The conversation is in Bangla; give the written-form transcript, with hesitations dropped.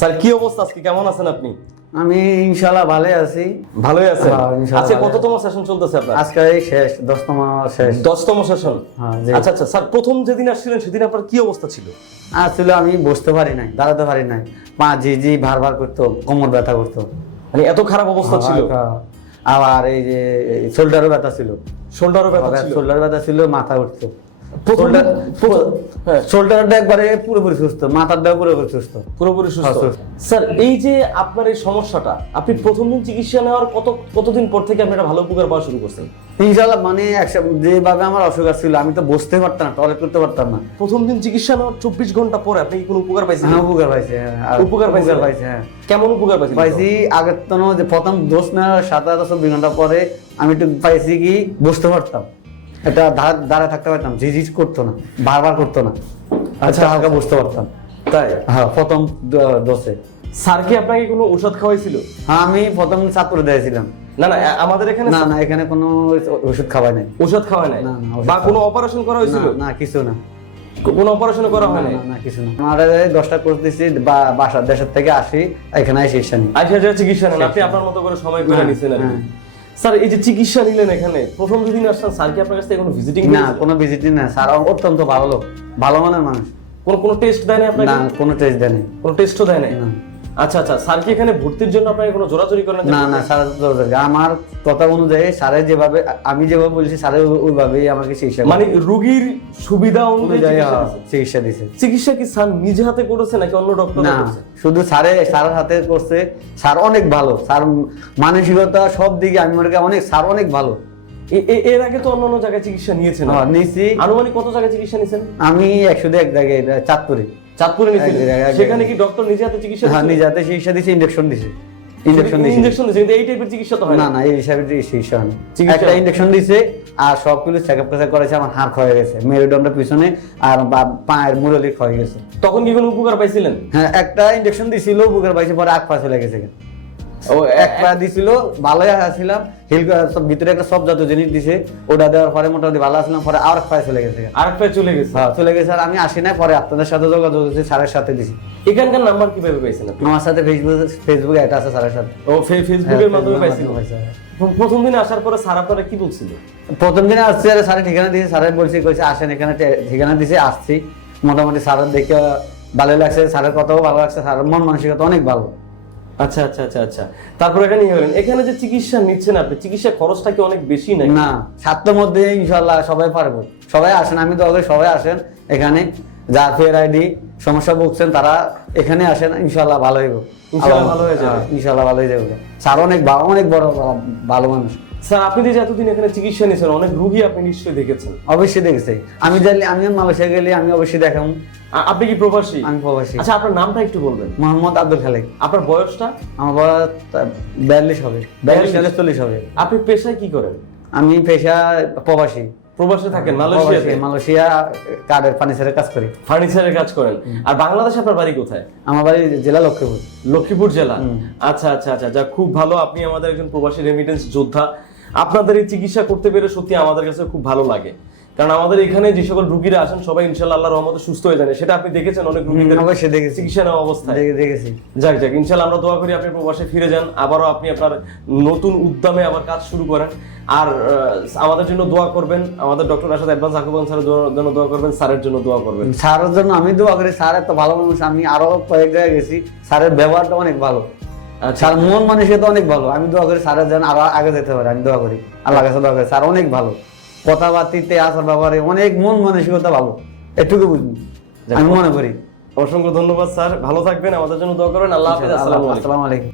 স্যার কি অবস্থা, আজকে কেমন আছেন আপনি? আমি ইনশাআল্লাহ ভালোই আছি। ভালোই আছেন? ইনশাআল্লাহ আজকে ভালোই কততম সেশন চলতেছে আপনার? আজকে এই শেষ 10তম শেষ। 10তম সেশন। হ্যাঁ জি। আচ্ছা আচ্ছা স্যার, প্রথম যেদিন আসছিলেন সেদিন আপনার কি অবস্থা ছিল? আসলে আমি বসতে পারি নাই, দাঁড়াতে পারি নাই, পা জি ভার করতো, কোমর ব্যথা করতো, মানে এত খারাপ অবস্থা ছিল? আবার এই যে শোল্ডারও ব্যথা ছিল, শোল্ডারও ব্যথা ছিল? শোল্ডার ব্যথা ছিল, মাথা উঠতো। হ্যাঁ। শোল্ডারটা একবারে পুরোপুরি সুস্থ, মাথাটাও পুরোপুরি সুস্থ। পুরোপুরি সুস্থ? সুস্থ। স্যার এই যে আপনার এই সমস্যাটা, আপনি প্রথম দিন চিকিৎসা নেওয়ার কতদিন পর থেকে আপনি একটা ভালো উপকার পাওয়া শুরু করছেন? ইনশাআল্লাহ মানে যেভাবে আমার অসুখ ছিল, আমি তো বসতে পারতাম না, টয়লেট করতে পারতাম না। প্রথম দিন চিকিৎসা নেওয়ার 24 ঘন্টা পরে আপনি কি কোনো উপকার পাইছেন? হ্যাঁ উপকার পাইছি, হ্যাঁ উপকার পাইছি। হ্যাঁ। কেমন উপকার পাইছেন? পাইছি আগের তো যে প্রথম ডোজ নেওয়ার 7-24 ঘন্টা পরে আমি একটু পাইছি কি বসতে পারতাম, এটা দাঁড়ায় থাকতে পারতাম, ঝিঝিঝ করতো না, বারবার করতো না, আচ্ছা হালকা বসতে পারতাম। তাই? হ্যাঁ প্রথম ডোজে। স্যার কি আপনাকে কোনো ওষুধ খাওয়াইছিল? হ্যাঁ আমি প্রথম চাঁদপুরে দিয়েছিলাম। না না, আমাদের এখানে না এখানে কোনো ওষুধ খাওয়াই নাই। ওষুধ খাওয়া নাই? না, বা কোনো অপারেশন করা হয়েছিল? না কিছু না, কোনো অপারেশন করা হয় নাই? না কিছু না। আমার 10টা কোর্স দিছি, বাসা দেশের থেকে আসি, এখানে এসে চিকিৎসা নিই। আচ্ছা যা চিকিৎসা নেন আপনি আপনার মতো করে সময় করে নিছেন আর কি। স্যার এই যে চিকিৎসা নিলেন এখানে, প্রথম যেদিন আসছেন স্যার কি আপনার কাছ থেকে কোনো ভিজিটিং? না কোনো ভিজিটিং না, স্যার অত্যন্ত ভালো লোক, ভালো মানের মানুষ। কোনো টেস্ট দেয় না আপনাকে? না কোনো টেস্ট দেয় নাই। কোনো টেস্টও দেয় নাই? আচ্ছা আচ্ছা, স্যার কি এখানে ভর্তির জন্য আপনাকে কোনো জোরাজুরি করেন? না স্যার আমার কথা অনুযায়ী স্যারের যেভাবে আমি যেভাবে বলছি স্যারের ওইভাবেই আমাকে চিকিৎসা, মানে রোগীর সুবিধা অনুযায়ী চিকিৎসা দিছে। চিকিৎসা কি স্যার নিজে হাতে করেছে নাকি অন্য ডক্টর? না শুধু স্যারের হাতে করছে। স্যার অনেক ভালো, স্যার মানসিকতা সব দিকে আমি মনে করি স্যার অনেক ভালো। এর আগে তো অন্যান্য জায়গায় চিকিৎসা নিয়েছেন? নিয়েছি। আনুমানিক কত জায়গায় চিকিৎসা নিয়েছেন? আমি 101 জায়গায়, চাঁদপুরে নিয়েছিলেন? সেখানে কি ডক্টর নিজে হাতে চিকিৎসা? হ্যাঁ নিজে হাতে চিকিৎসা দিয়েছে, ইনজেকশন দিয়েছে। ইনজেকশন দিয়েছে, কিন্তু এই টাইপের চিকিৎসা তো হয় না। এই হিসাবে চিকিৎসা হয় না। একটা ইনজেকশন দিয়েছে আর সবগুলো চেকআপ করেছে, আমার হাড় ক্ষয় গেছে, মেরুদণ্ডের পিছনে আর পায়ের মুরলি ক্ষয় গেছে। তখন কি কোনো উপকার পাইছিলেন? হ্যাঁ একটা ইনজেকশন দিছিল, উপকার পাইছে, পরে আগ পা চলে গেছে। ও এক পা দিছিল, ভালোই আসছিলাম, ভিতরে একটা সব যত জিনিস দিছে, ওটা দেওয়ার পরে মোটামুটি ভালো আসলাম, পরে আর এক পায়ে চলে গেছে। আরেক পায়ে চলে গেছে? হ্যাঁ চলে গেছে। আর আমি আসি না, পরে আপনাদের সাথে যোগাযোগ হয়েছে, স্যারের সাথে দিছি। এখানকার নাম্বার কিভাবে পাইছেন আপনি? আমার সাথে ফেসবুকে এটা আছে স্যারের সাথে। ও ফেসবুকের মাধ্যমে পাইছেন? প্রথম দিন আসার পরে স্যার আপনারা কি বলছিল? প্রথম দিনে আসছি, আর স্যারের ঠিকানা দিয়েছে, স্যারের বলছি কইছে আসেন এখানে, ঠিকানা দিয়েছে, আসছি। মোটামুটি স্যারের দেখে ভালো লাগছে, স্যারের কথাও ভালো লাগছে, স্যারের মন মানসিকতা অনেক ভালো। আচ্ছা আচ্ছা আচ্ছা আচ্ছা, তারপর এখানে নিয়ে গেলেন। এখানে যে চিকিৎসা নিচ্ছেন আপনি, চিকিৎসা খরচটা কি অনেক বেশি নাকি? না, সাধ্যের মধ্যে ইনশাআল্লাহ সবাই পারবো, সবাই আসেন, আমি তো আগে সবাই আসেন এখানে, যা ফেআইডি সমস্যা ভুগছেন তারা এখানে আসেন, ইনশাআল্লাহ ভালো হইব, ইনশাআল্লাহ ভালো হয়ে যাবে, ইনশাআল্লাহ ভালো হয়ে যাবে। স্যার অনেক বড় ভালো মানুষ। স্যার আপনি যে এতদিন এখানে চিকিৎসা নিয়েছেন, অনেক রোগী আপনি নিশ্চয়ই দেখেছেন? অবশ্যই দেখেছি, আমি মালয়েশিয়া গেলে আমি অবশ্যই দেখাম। আপনি কি প্রবাসী? আমি প্রবাসী। আচ্ছা আপনার নামটা একটু বলবেন? মোহাম্মদ আব্দুল খালেক। আপনার বয়সটা? আমার বয়স 42 হবে, 42-40 হবে। আপনি পেশায় কি করেন? আমি পেশা প্রবাসী। প্রবাসে থাকেন? মালয়েশিয়া কাঠের ফার্নিচারের কাজ করি। ফার্নিচারের কাজ করেন। আর বাংলাদেশে আপনার বাড়ি কোথায়? আমার বাড়ি জেলা লক্ষ্মীপুর জেলা। আচ্ছা আচ্ছা আচ্ছা, যা খুব ভালো, আপনি আমাদের একজন প্রবাসী রেমিটেন্স যোদ্ধা। আপনাদের এই চিকিৎসা করতে পেরে সত্যি আমাদের কাছে খুব ভালো লাগে, কারণ আমাদের এখানে যে সকল রোগীরা আসেন সবাই ইনশাআল্লাহ আল্লাহর রহমতে সুস্থ হয়ে যান। সেটা আপনি দেখেছেন অনেক রোগীদের চিকিৎসা নেওয়া অবস্থায়? দেখেছি। যাক ইনশাআল্লাহ আমরা দোয়া করি আপনি প্রবাসে ফিরে যান, আবারও আপনি আপনার নতুন উদ্যমে আবার কাজ শুরু করেন। আর আমাদের জন্য দোয়া করবেন, আমাদের ডক্টর রাশেদ অ্যাডভান্স আকুপাঙ্ক স্যারের জন্য দোয়া করবেন, স্যারের জন্য দোয়া করবেন। স্যারের জন্য আমি দোয়া করি, স্যার এত ভালো মানুষ, আমি আরো কয়েক জায়গায় গেছি, স্যারের ব্যবহারটা অনেক ভালো, স্যার মন মানসিকতা অনেক ভালো। আমি দোয়া করি স্যারের যেন আরো আগে যেতে পারে, আমি দোয়া করি, আল্লাহ কাছে দোয়া করি। স্যার অনেক ভালো, কথাবার্তিতে আসার ব্যাপারে অনেক মন মানসিকতা ভালো, এটুকু বুঝবি আমি মনে করি। অসংখ্য ধন্যবাদ স্যার, ভালো থাকবেন, আমাদের জন্য দোয়া করবেন। আল্লাহ হাফেজ। আসসালামু আলাইকুম।